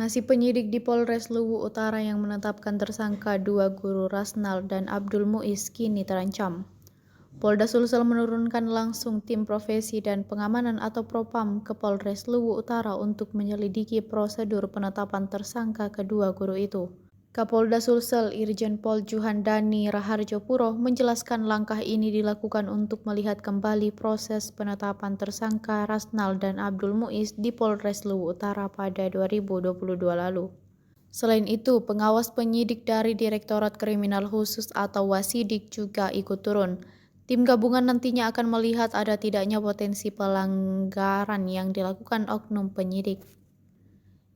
Nasib penyidik di Polres Luwu Utara yang menetapkan tersangka dua guru Rasnal dan Abdul Muiz kini terancam. Polda Sulsel menurunkan langsung tim profesi dan pengamanan atau Propam ke Polres Luwu Utara untuk menyelidiki prosedur penetapan tersangka kedua guru itu. Kapolda Sulsel Irjen Pol Juhandani Raharjopuro menjelaskan langkah ini dilakukan untuk melihat kembali proses penetapan tersangka Rasnal dan Abdul Muiz di Polres Luwu Utara pada 2022 lalu. Selain itu, pengawas penyidik dari Direktorat Kriminal Khusus atau Wasidik juga ikut turun. Tim gabungan nantinya akan melihat ada tidaknya potensi pelanggaran yang dilakukan oknum penyidik.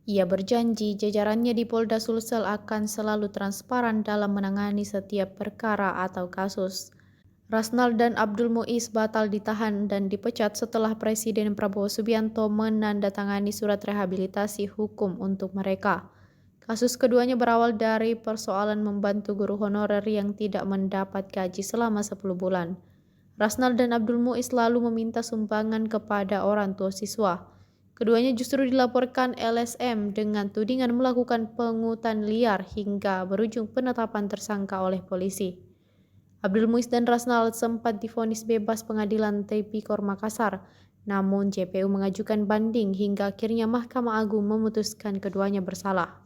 Ia berjanji jajarannya di Polda Sulsel akan selalu transparan dalam menangani setiap perkara atau kasus. Rasnal dan Abdul Muiz batal ditahan dan dipecat setelah Presiden Prabowo Subianto menandatangani surat rehabilitasi hukum untuk mereka. Kasus keduanya berawal dari persoalan membantu guru honorer yang tidak mendapat gaji selama 10 bulan. Rasnal dan Abdul Muiz lalu meminta sumbangan kepada orang tua siswa. Keduanya justru dilaporkan LSM dengan tudingan melakukan pungutan liar hingga berujung penetapan tersangka oleh polisi. Abdul Muiz dan Rasnal sempat divonis bebas Pengadilan Tipikor Makassar, namun JPU mengajukan banding hingga akhirnya Mahkamah Agung memutuskan keduanya bersalah.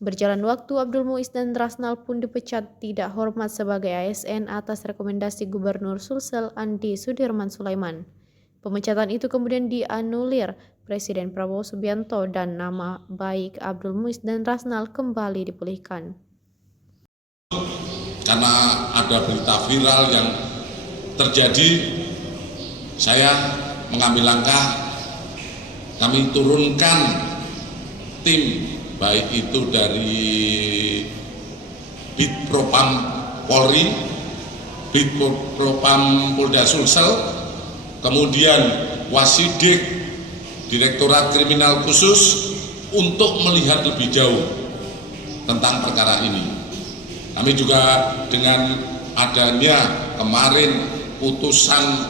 Berjalan waktu, Abdul Muiz dan Rasnal pun dipecat tidak hormat sebagai ASN atas rekomendasi Gubernur Sulsel Andi Sudirman Sulaiman. Pemecatan itu kemudian dianulir Presiden Prabowo Subianto dan nama baik Abdul Muiz dan Rasnal kembali dipulihkan. Karena ada berita viral yang terjadi, saya mengambil langkah, kami turunkan tim, baik itu dari Bitpropam Polri, Bitpropam Polda Sulsel, kemudian Wasidik, Direktorat Kriminal Khusus untuk melihat lebih jauh tentang perkara ini. Kami juga dengan adanya kemarin putusan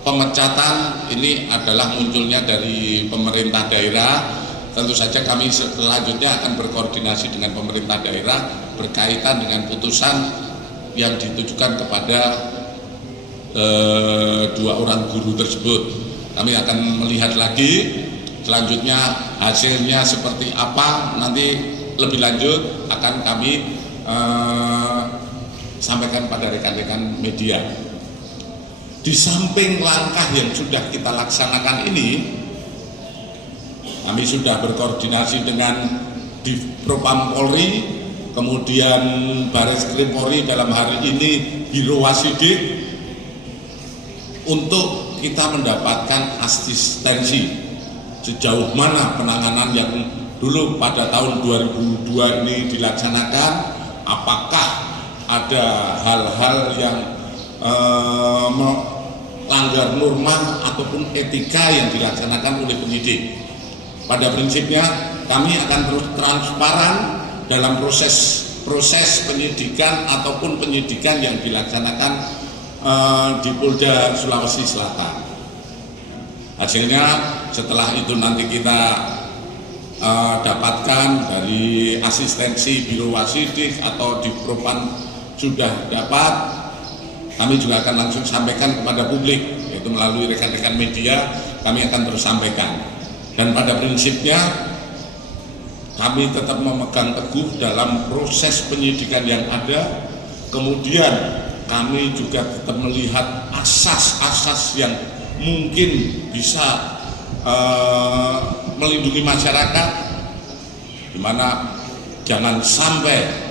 pemecatan ini adalah munculnya dari pemerintah daerah. Tentu saja kami selanjutnya akan berkoordinasi dengan pemerintah daerah berkaitan dengan putusan yang ditujukan kepada dua orang guru tersebut. Kami akan melihat lagi selanjutnya hasilnya seperti apa, nanti lebih lanjut akan kami sampaikan pada rekan-rekan media. Di samping langkah yang sudah kita laksanakan ini, kami sudah berkoordinasi dengan Divpropam Polri, kemudian Baris Krim Polri, dalam hari ini Biro Wasidik, untuk kita mendapatkan asistensi sejauh mana penanganan yang dulu pada tahun 2002 ini dilaksanakan, apakah ada hal-hal yang melanggar norma ataupun etika yang dilaksanakan oleh penyidik. Pada prinsipnya kami akan terus transparan dalam proses penyidikan ataupun penyidikan yang dilaksanakan di Polda Sulawesi Selatan. Hasilnya setelah itu nanti kita dapatkan dari asistensi Biro Wasidik atau di Propam sudah dapat, kami juga akan langsung sampaikan kepada publik, yaitu melalui rekan-rekan media. Kami akan terus sampaikan, dan pada prinsipnya kami tetap memegang teguh dalam proses penyidikan yang ada. Kemudian kami juga tetap melihat asas-asas yang mungkin bisa melindungi masyarakat, di mana jangan sampai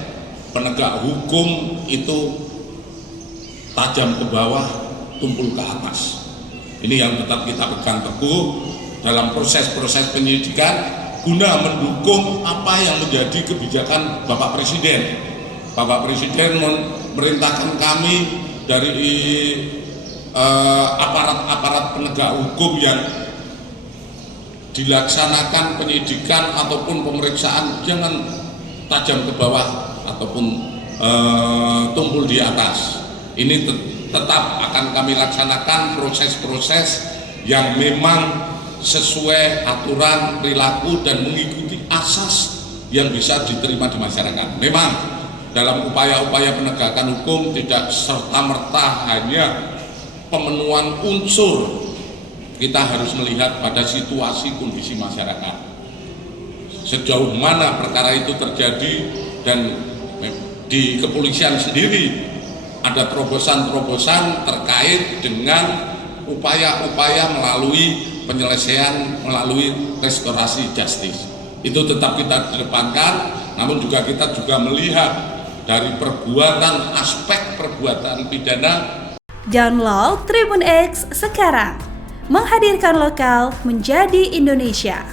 penegak hukum itu tajam ke bawah, tumpul ke atas. Ini yang tetap kita pegang teguh dalam proses-proses penyidikan guna mendukung apa yang menjadi kebijakan Bapak Presiden. Bapak Presiden memerintahkan kami dari aparat-aparat penegak hukum yang dilaksanakan penyidikan ataupun pemeriksaan jangan tajam ke bawah ataupun tumpul di atas. Ini tetap akan kami laksanakan proses-proses yang memang sesuai aturan perilaku dan mengikuti asas yang bisa diterima di masyarakat. Memang dalam upaya-upaya penegakan hukum tidak serta-merta hanya pemenuhan unsur, kita harus melihat pada situasi kondisi masyarakat. Sejauh mana perkara itu terjadi, dan di kepolisian sendiri ada terobosan-terobosan terkait dengan upaya-upaya melalui penyelesaian melalui restorasi justice. Itu tetap kita kedepankan, namun juga kita juga melihat dari perbuatan, aspek perbuatan pidana. Download Tribun X sekarang, menghadirkan lokal menjadi Indonesia.